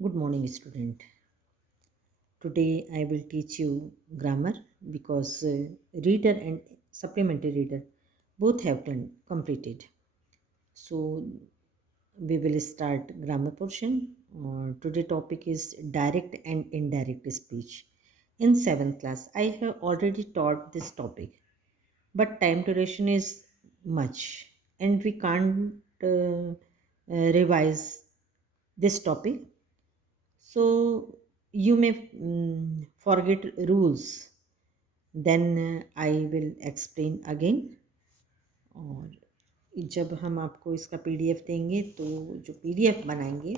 Good morning, student. Today I will teach you grammar because reader and supplementary reader both have completed. So we will start grammar portion. Today topic is direct and indirect speech. In 7th class, I have already taught this topic, but time duration is much and we can't revise this topic. So you may forget rules. Then I will explain again. और जब हम आपको इसका PDF देंगे तो जो PDF बनाएंगे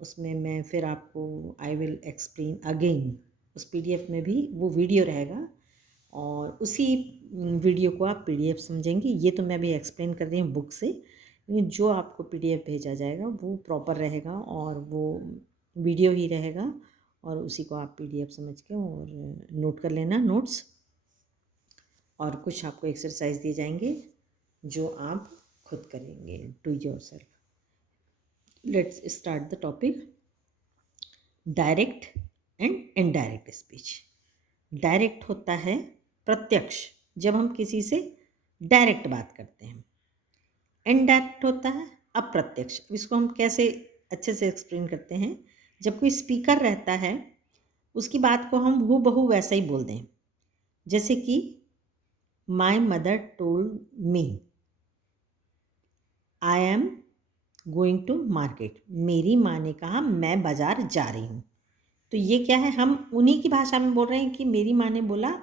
उसमें मैं फिर आपको आई विल एक्सप्लेन अगेन। उस पीडीएफ में भी वो वीडियो रहेगा और उसी वीडियो को आप पीडीएफ समझेंगे। ये तो मैं अभी एक्सप्लेन कर रही हूँ बुक से, लेकिन जो आपको पीडीएफ भेजा जाएगा वो प्रॉपर रहेगा और वो वीडियो ही रहेगा और उसी को आप पीडीएफ समझ के और नोट कर लेना नोट्स। और कुछ आपको एक्सरसाइज दिए जाएंगे जो आप खुद करेंगे to yourself. Let's start the topic direct and indirect speech. Direct होता है प्रत्यक्ष, जब हम किसी से डायरेक्ट बात करते हैं। इनडायरेक्ट होता है अप्रत्यक्ष। इसको हम कैसे अच्छे से एक्सप्लेन करते हैं, जब कोई स्पीकर रहता है उसकी बात को हम हूबहू वैसा ही बोल दें। जैसे कि my mother told me I am going to market. मेरी माँ ने कहा मैं बाजार जा रही हूँ। तो ये क्या है, हम उन्हीं की भाषा में बोल रहे हैं कि मेरी माँ ने बोला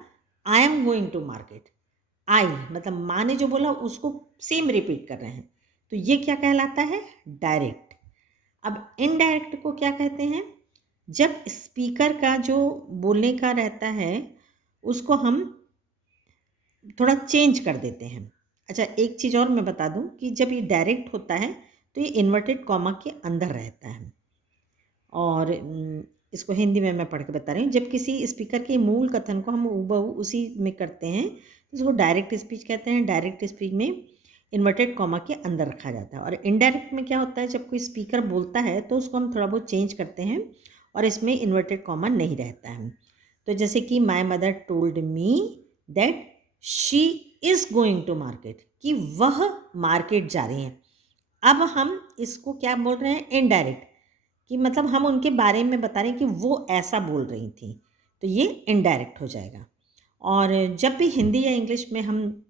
I am going to market. आई मतलब माँ ने जो बोला उसको सेम रिपीट कर रहे हैं। तो ये क्या कहलाता है, डायरेक्ट। अब इनडायरेक्ट को क्या कहते हैं, जब स्पीकर का जो बोलने का रहता है उसको हम थोड़ा चेंज कर देते हैं। अच्छा, एक चीज़ और मैं बता दूं कि जब ये डायरेक्ट होता है तो ये इन्वर्टेड कॉमा के अंदर रहता है। और इसको हिंदी में मैं पढ़ के बता रही हूँ। जब किसी स्पीकर के मूल कथन को हम हूबहू उसी में करते हैं तो इसको डायरेक्ट स्पीच कहते हैं। डायरेक्ट स्पीच में इन्वर्टेड कॉमा के अंदर रखा जाता है। और इनडायरेक्ट में क्या होता है, जब कोई स्पीकर बोलता है तो उसको हम थोड़ा बहुत चेंज करते हैं और इसमें इन्वर्टेड कॉमा नहीं रहता है। तो जैसे कि my mother told me that she is going to market, कि वह मार्केट जा रही हैं। अब हम इसको क्या बोल रहे हैं, इनडायरेक्ट, कि मतलब हम उनके बारे में बता रहे हैं कि वो ऐसा बोल रही थी। तो ये इनडायरेक्ट हो जाएगा। और जब भी हिंदी या इंग्लिश में हम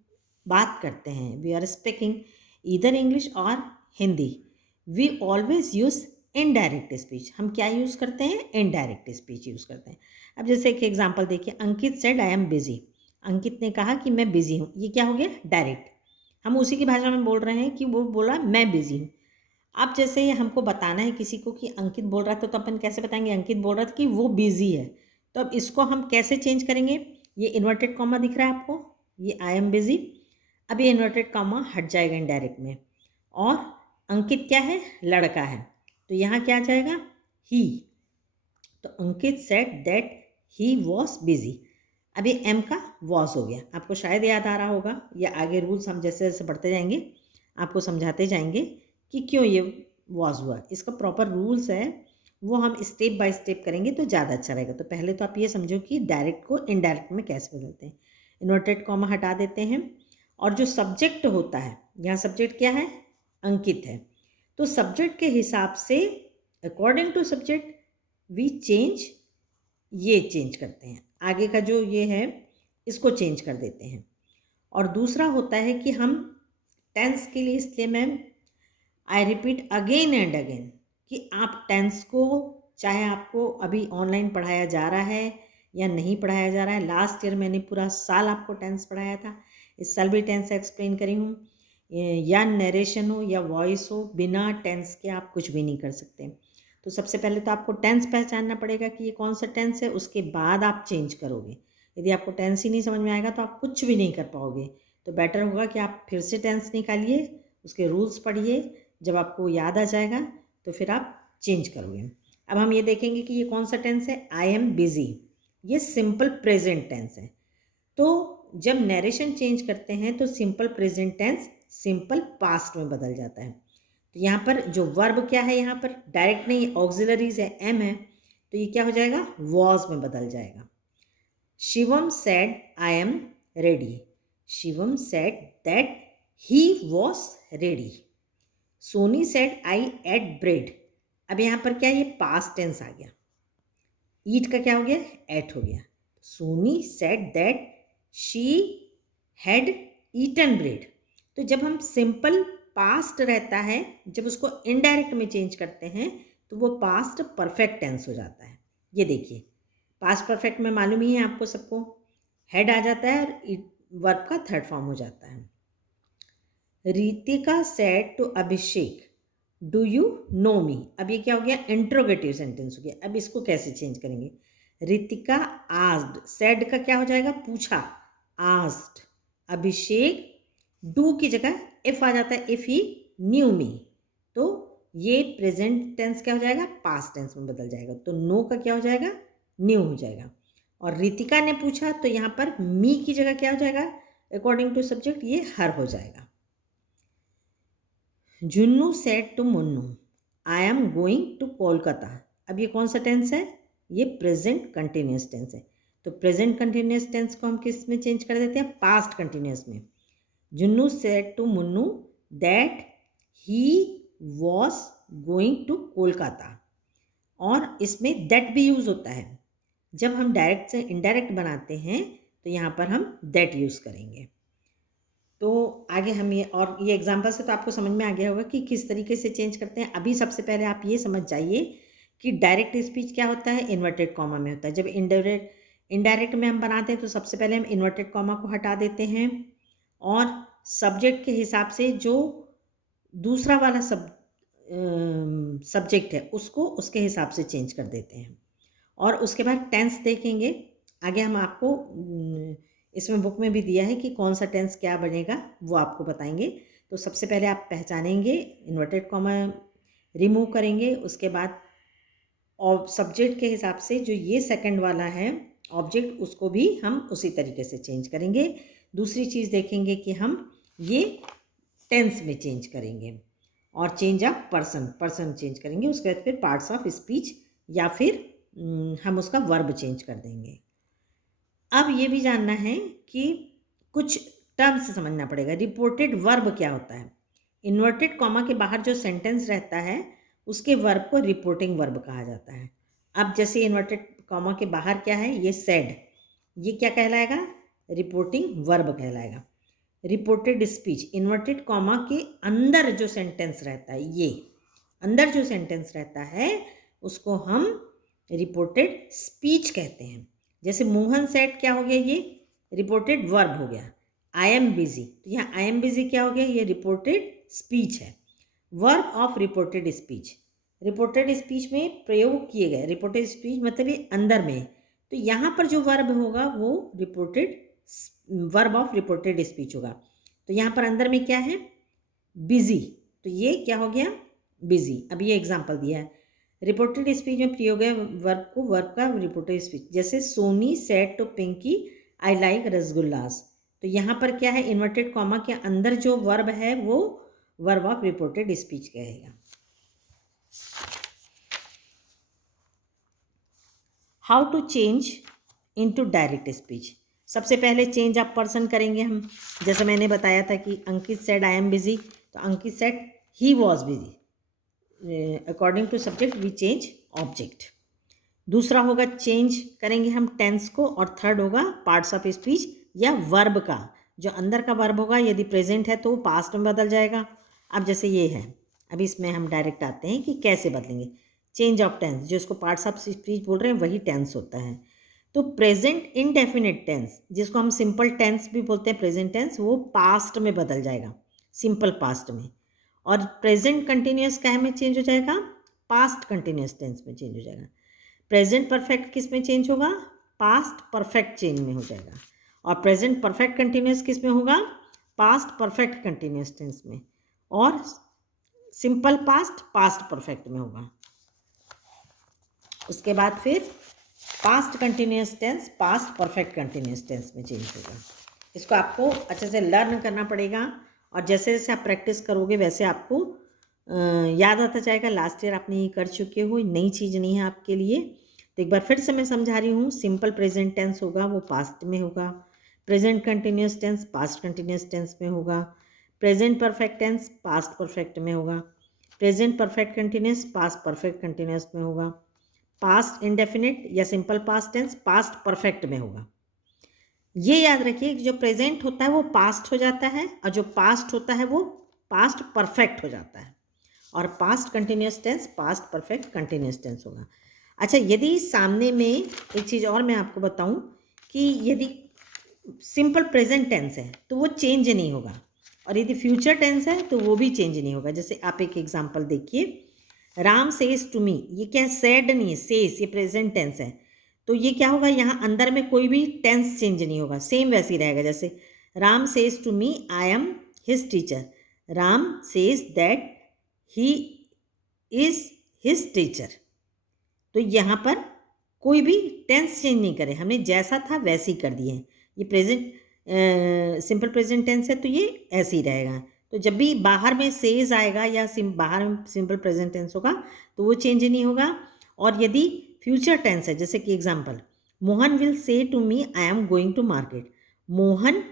बात करते हैं, we are speaking either English और Hindi, we always use indirect speech. हम क्या यूज़ करते हैं, इनडायरेक्ट स्पीच यूज़ करते हैं। अब जैसे एक एग्जांपल देखिए, अंकित सेड आई एम बिजी। अंकित ने कहा कि मैं बिजी हूँ। ये क्या हो गया, डायरेक्ट। हम उसी की भाषा में बोल रहे हैं कि वो बोला मैं बिजी हूँ। अब जैसे ये हमको बताना है किसी को कि अंकित बोल रहा था, तो अपन कैसे बताएंगे, अंकित बोल रहा था कि वो बिजी है। तो अब इसको हम कैसे चेंज करेंगे, ये इन्वर्टेड कॉमा दिख रहा है आपको, ये आई एम बिजी। अब ये इन्वर्टेड कॉमा हट जाएगा इनडायरेक्ट में। और अंकित क्या है, लड़का है, तो यहाँ क्या आ जाएगा, ही। तो Ankit said that he was busy. अब ये एम का वॉज हो गया। आपको शायद याद आ रहा होगा, या आगे रूल्स हम जैसे जैसे बढ़ते जाएंगे आपको समझाते जाएंगे कि क्यों ये वॉज हुआ। इसका प्रॉपर रूल्स है, वो हम स्टेप बाय स्टेप करेंगे तो ज़्यादा अच्छा रहेगा। तो पहले तो आप ये समझो कि डायरेक्ट को इनडायरेक्ट में कैसे बदलते हैं। इन्वर्टेड कॉमा हटा देते हैं और जो सब्जेक्ट होता है, यहाँ सब्जेक्ट क्या है, अंकित है, तो सब्जेक्ट के हिसाब से according to subject we change, ये चेंज करते हैं। आगे का जो ये है इसको चेंज कर देते हैं। और दूसरा होता है कि हम टेंस के लिए, इसलिए मैं I repeat again and again कि आप टेंस को, चाहे आपको अभी ऑनलाइन पढ़ाया जा रहा है या नहीं पढ़ाया जा रहा है, लास्ट ईयर मैंने पूरा साल आपको टेंस पढ़ाया था, इस साल भी टेंस एक्सप्लेन करी हूँ, या नरेशन हो या वॉइस हो, बिना टेंस के आप कुछ भी नहीं कर सकते। तो सबसे पहले तो आपको टेंस पहचानना पड़ेगा कि ये कौन सा टेंस है, उसके बाद आप चेंज करोगे। यदि आपको टेंस ही नहीं समझ में आएगा तो आप कुछ भी नहीं कर पाओगे। तो बेटर होगा कि आप फिर से टेंस निकालिए, उसके रूल्स पढ़िए, जब आपको याद आ जाएगा तो फिर आप चेंज करोगे। अब हम ये देखेंगे कि ये कौन सा टेंस है, आई एम बिजी, ये सिंपल प्रेजेंट टेंस है। तो जब नरेशन चेंज करते हैं तो simple present tense simple past में बदल जाता है। तो यहाँ पर जो वर्ब क्या है, यहाँ पर डायरेक्ट नहीं, ऑक्सिलरीज है, एम है, तो ये क्या हो जाएगा, वॉज में बदल जाएगा। Shivam said I am ready, Shivam said that he was ready. Soni said I ate bread, अब यहाँ पर क्या है, ये पास्ट टेंस आ गया, ईट का क्या हो गया, एट हो गया। Soni said that she had eaten bread, तो जब हम सिंपल पास्ट रहता है, जब उसको इनडायरेक्ट में चेंज करते हैं तो वो पास्ट परफेक्ट टेंस हो जाता है। ये देखिए, पास्ट परफेक्ट में मालूम ही है आपको सबको, हेड आ जाता है और वर्ब का थर्ड फॉर्म हो जाता है। Ritika said to Abhishek do you know me, अब ये क्या हो गया, इंट्रोगेटिव सेंटेंस हो गया। अब इसको कैसे चेंज करेंगे, रितिका आस्क्ड, सेड का क्या हो जाएगा, पूछा, आस्क्ड। अभिषेक डू की जगह इफ आ जाता है, इफ ही न्यू मी, तो ये प्रेजेंट टेंस क्या हो जाएगा, पास्ट टेंस में बदल जाएगा, तो नो का क्या हो जाएगा, न्यू हो जाएगा। और रितिका ने पूछा तो यहाँ पर मी की जगह क्या हो जाएगा, अकॉर्डिंग टू सब्जेक्ट ये हर हो जाएगा। Junnu said to Munnu I am going to Kolkata, अब ये कौन सा टेंस है, ये प्रेजेंट कंटिन्यूस टेंस है, तो प्रेजेंट कंटिन्यूस टेंस को हम किस में चेंज कर देते हैं, पास्ट कंटिन्यूस में। Junnu said to Munnu that he was going to Kolkata, और इसमें दैट भी यूज़ होता है, जब हम डायरेक्ट से इनडायरेक्ट बनाते हैं तो यहाँ पर हम दैट यूज़ करेंगे। तो आगे हम ये एग्जाम्पल से तो आपको समझ में आ गया होगा कि किस तरीके से चेंज करते हैं। अभी सबसे पहले आप ये समझ जाइए कि डायरेक्ट स्पीच क्या होता है, इन्वर्टेड कॉमा में होता है। जब इनडायरेक्ट में हम बनाते हैं तो सबसे पहले हम इन्वर्टेड कॉमा को हटा देते हैं और सब्जेक्ट के हिसाब से जो दूसरा वाला सब्जेक्ट है उसको उसके हिसाब से चेंज कर देते हैं। और उसके बाद टेंस देखेंगे, आगे हम आपको इसमें बुक में भी दिया है कि कौन सा टेंस क्या बनेगा, वो आपको बताएंगे। तो सबसे पहले आप पहचानेंगे, इन्वर्टेड कॉमा रिमूव करेंगे, उसके बाद और सब्जेक्ट के हिसाब से जो ये सेकंड वाला है ऑब्जेक्ट, उसको भी हम उसी तरीके से चेंज करेंगे। दूसरी चीज़ देखेंगे कि हम ये टेंस में चेंज करेंगे और चेंज ऑफ पर्सन चेंज करेंगे। उसके बाद फिर पार्ट्स ऑफ स्पीच या फिर हम उसका वर्ब चेंज कर देंगे। अब ये भी जानना है कि कुछ टर्म्स समझना पड़ेगा। रिपोर्टेड वर्ब क्या होता है, इन्वर्टेड कॉमा के बाहर जो सेंटेंस रहता है उसके वर्ब को रिपोर्टिंग वर्ब कहा जाता है। अब जैसे इन्वर्टेड कॉमा के बाहर क्या है, ये सेड, ये क्या कहलाएगा, रिपोर्टिंग वर्ब कहलाएगा। रिपोर्टेड स्पीच, इन्वर्टेड कॉमा के अंदर जो सेंटेंस रहता है, ये अंदर जो सेंटेंस रहता है उसको हम रिपोर्टेड स्पीच कहते हैं। जैसे मोहन सेड क्या हो गया, ये रिपोर्टेड वर्ब हो गया। आई एम बिजी, तो यहाँ आई एम बिजी क्या हो गया, ये रिपोर्टेड स्पीच है। Verb of reported speech, reported speech में प्रयोग किए गए, रिपोर्टेड स्पीच मतलब ये अंदर में, तो यहाँ पर जो वर्ब होगा वो reported verb of reported speech होगा। तो यहाँ पर अंदर में क्या है, बिजी, तो ये क्या हो गया, बिजी। अब ये एग्जाम्पल दिया है, रिपोर्टेड स्पीच में प्रयोग है वर्ब को, वर्ब का रिपोर्टेड स्पीच। जैसे Soni said to Pinky I like rasgullas, तो यहाँ पर क्या है, इन्वर्टेड कॉमा के अंदर जो वर्ब है वो वर्ब ऑफ रिपोर्टेड स्पीच कहेगा। How to change into direct speech, सबसे पहले चेंज ऑफ पर्सन करेंगे हम। जैसे मैंने बताया था कि Ankit said I am busy, तो Ankit said he was busy, according to subject we change object. दूसरा होगा चेंज करेंगे हम टेंस को, और थर्ड होगा पार्ट्स ऑफ स्पीच या वर्ब का, जो अंदर का वर्ब होगा यदि प्रेजेंट है तो पास्ट में बदल जाएगा। अब जैसे ये है, अभी इसमें हम डायरेक्ट आते हैं कि कैसे बदलेंगे। चेंज ऑफ टेंस, जो इसको पार्ट्स ऑफ स्पीच बोल रहे हैं वही टेंस होता है। तो प्रेजेंट इनडेफिनिट टेंस, जिसको हम सिंपल टेंस भी बोलते हैं, प्रेजेंट टेंस, वो पास्ट में बदल जाएगा, सिंपल पास्ट में। और प्रेजेंट कंटिन्यूस क्या में चेंज हो जाएगा, पास्ट कंटिन्यूस टेंस में चेंज हो जाएगा। प्रेजेंट परफेक्ट किस में चेंज होगा, पास्ट परफेक्ट चेंज में हो जाएगा। और प्रेजेंट परफेक्ट कंटिन्यूस किस में होगा, पास्ट परफेक्ट कंटिन्यूस टेंस में। और सिंपल पास्ट परफेक्ट में होगा। उसके बाद फिर past continuous tense past perfect continuous tense में चेंज होगा। इसको आपको अच्छे से लर्न करना पड़ेगा, और जैसे जैसे आप प्रैक्टिस करोगे वैसे आपको याद आता जाएगा, लास्ट ईयर आपने ये कर चुके हो, नई चीज़ नहीं है आपके लिए। तो एक बार फिर से मैं समझा रही हूँ, सिंपल प्रेजेंट टेंस होगा वो पास्ट में होगा, present continuous tense past continuous tense में होगा, present perfect tense past perfect में होगा, present perfect continuous past perfect continuous में होगा, पास्ट इंडेफिनिट या simple past tense past perfect में होगा। ये याद रखिए कि जो प्रेजेंट होता है वो पास्ट हो जाता है और जो पास्ट होता है वो पास्ट परफेक्ट हो जाता है, और past continuous tense past perfect continuous tense होगा। अच्छा, यदि सामने में एक चीज़ और मैं आपको बताऊं कि यदि सिंपल प्रेजेंट टेंस है तो वो चेंज नहीं होगा, और यदि फ्यूचर टेंस है तो वो भी चेंज नहीं होगा। जैसे आप एक एग्जांपल देखिए, राम सेज टू मी, ये क्या है, सेड नहीं है, सेज, ये प्रेजेंट टेंस है। तो ये क्या होगा, यहाँ अंदर में कोई भी टेंस चेंज नहीं होगा, सेम वैसे ही रहेगा। जैसे Ram says to me I am his teacher, Ram says that he is his teacher. तो यहाँ पर कोई भी टेंस चेंज नहीं करे, हमने जैसा था वैसे ही कर दिए हैं। ये प्रेजेंट सिंपल प्रेजेंट टेंस है तो ये ऐसे ही रहेगा। तो जब भी बाहर में सेज आएगा या बाहर में सिंपल प्रेजेंट टेंस होगा तो वो चेंज नहीं होगा। और यदि फ्यूचर टेंस है, जैसे कि example, Mohan will say to me I am going to market, Mohan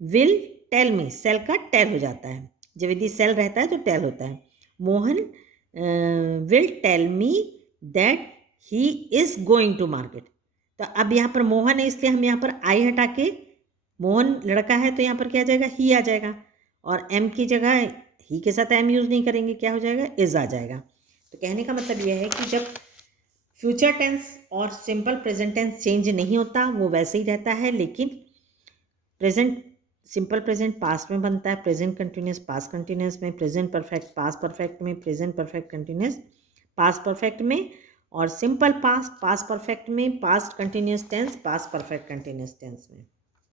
will tell me, सेल का टेल हो जाता है, जब यदि सेल रहता है तो टेल होता है। Mohan will tell me that he is going to market. तो अब यहाँ पर मोहन है इसलिए हम यहाँ पर आई हटा के, मोहन लड़का है तो यहाँ पर क्या आ जाएगा, ही आ जाएगा, और एम की जगह ही के साथ एम यूज़ नहीं करेंगे, क्या हो जाएगा, इज आ जाएगा। तो कहने का मतलब यह है कि जब फ्यूचर टेंस और सिंपल प्रेजेंट टेंस चेंज नहीं होता, वो वैसे ही रहता है, लेकिन प्रेजेंट सिंपल प्रेजेंट पास्ट में बनता है, प्रेजेंट कंटिन्यूस पास्ट कंटिन्यूस में, प्रेजेंट परफेक्ट पास्ट परफेक्ट में, present perfect continuous past perfect में, और सिंपल पास्ट पास्ट परफेक्ट में, past continuous tense past perfect continuous tense में।